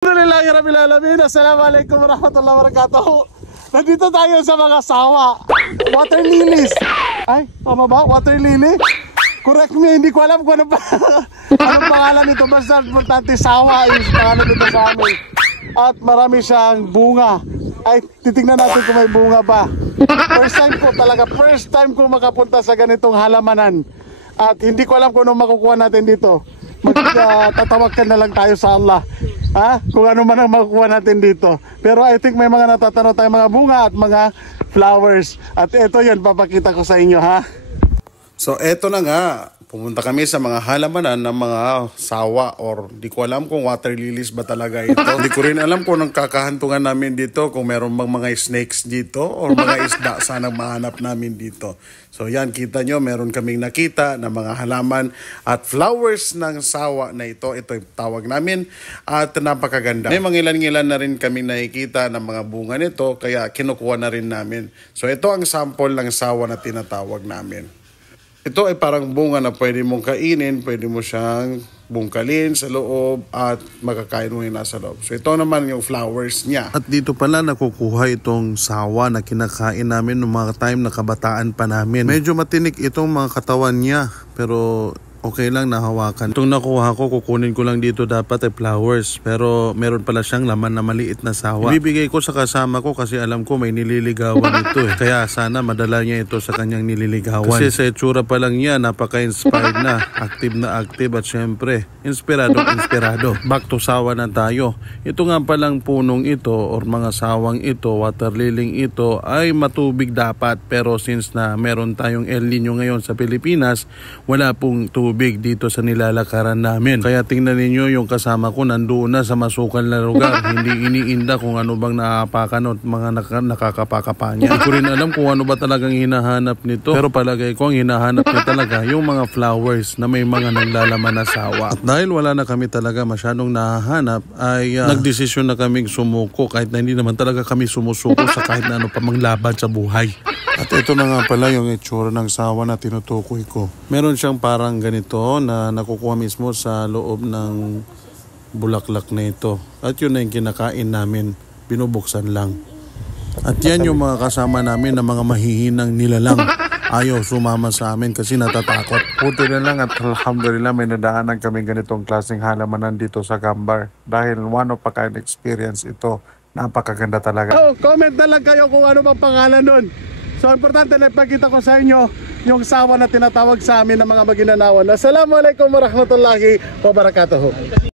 Alhamdulillahirrahmanirrahim. Assalamualaikum warahmatullahi wabarakatuh. Nandito tayo sa mga sawa. Water lilies. Ay, tama ba? Water lily? Correct me, hindi ko alam kung ano pa anong pangalan nito. Basta importante, sawa is pangalan nito sa amin. At marami siyang bunga. Ay, titignan natin kung may bunga pa. First time ko makapunta sa ganitong halamanan. At hindi ko alam kung anong makukuha natin dito. Magtatawag na lang tayo sa Allah. Kung ano man ang makukuha natin dito. Pero I think may mga natatanaw tayong mga bunga at mga flowers. At ito yan, papakita ko sa inyo ha. So eto na nga, pumunta kami sa mga halamanan ng mga sawa or di ko alam kung water lilies ba talaga ito. Hindi ko rin alam kung anong kakahantungan namin dito, kung meron bang mga snakes dito or mga isda sana mahanap namin dito. So yan, kita nyo, meron kaming nakita na mga halaman at flowers ng sawa na ito. Ito yung tawag namin at napakaganda. May mga ilan-ilan na rin kaming nakikita ng mga bunga nito kaya kinukuha na rin namin. So ito ang sample ng sawa na tinatawag namin. Ito ay parang bunga na pwede mong kainin, pwede mo siyang bungkalin sa loob at makakain mo yung nasa loob. So ito naman yung flowers niya. At dito pala nakukuha itong sawa na kinakain namin noong mga time na kabataan pa namin. Medyo matinik itong mga katawan niya pero okay lang nahawakan. Itong nakuha ko, kukunin ko lang dito dapat ay flowers. Pero meron pala siyang laman na maliit na sawa. Ibibigay ko sa kasama ko kasi alam ko may nililigawan ito eh. Kaya sana madala niya ito sa kanyang nililigawan. Kasi sa itsura pa lang niya, napaka-inspired na. Active at syempre, inspirado. Back to sawa na tayo. Ito nga palang punong ito or mga sawang ito, water lily ito ay matubig dapat. Pero since na meron tayong El Nino ngayon sa Pilipinas, wala pong tubig dito sa nilalakaran namin. Kaya tingnan ninyo yung kasama ko nandoon na sa masukal na lugar. Hindi iniinda kung ano bang naapakan o mga nakakapakapa niya. Hindi ko rin alam kung ano ba talagang hinahanap nito. Pero palagay ko ang hinahanap niya talaga yung mga flowers na may mga naglalaman na sawa. At dahil wala na kami talaga masyadong nahahanap ay nagdesisyon na kaming sumuko kahit na hindi naman talaga kami sumusuko sa kahit na ano pa mang laban sa buhay. At ito na nga pala yung itsura ng sawa na tinutukoy ko. Meron siyang parang ganito na nakukuha mismo sa loob ng bulaklak na ito. At yun na yung kinakain namin. Binubuksan lang. At yan yung mga kasama namin na mga mahihinang nilalang. Ayaw sumama sa amin kasi natatakot. Puti na lang at alhamdulillah may nadaanan kami ganitong klaseng halamanan dito sa Cambar. Dahil one of a kind experience ito. Napakaganda talaga. Comment na lang kayo kung ano bang pangalan nun. So, importante na ipakita ko sa inyo yung sawa na tinatawag sa amin ng mga maginanawan. Assalamualaikum warahmatullahi wabarakatuh.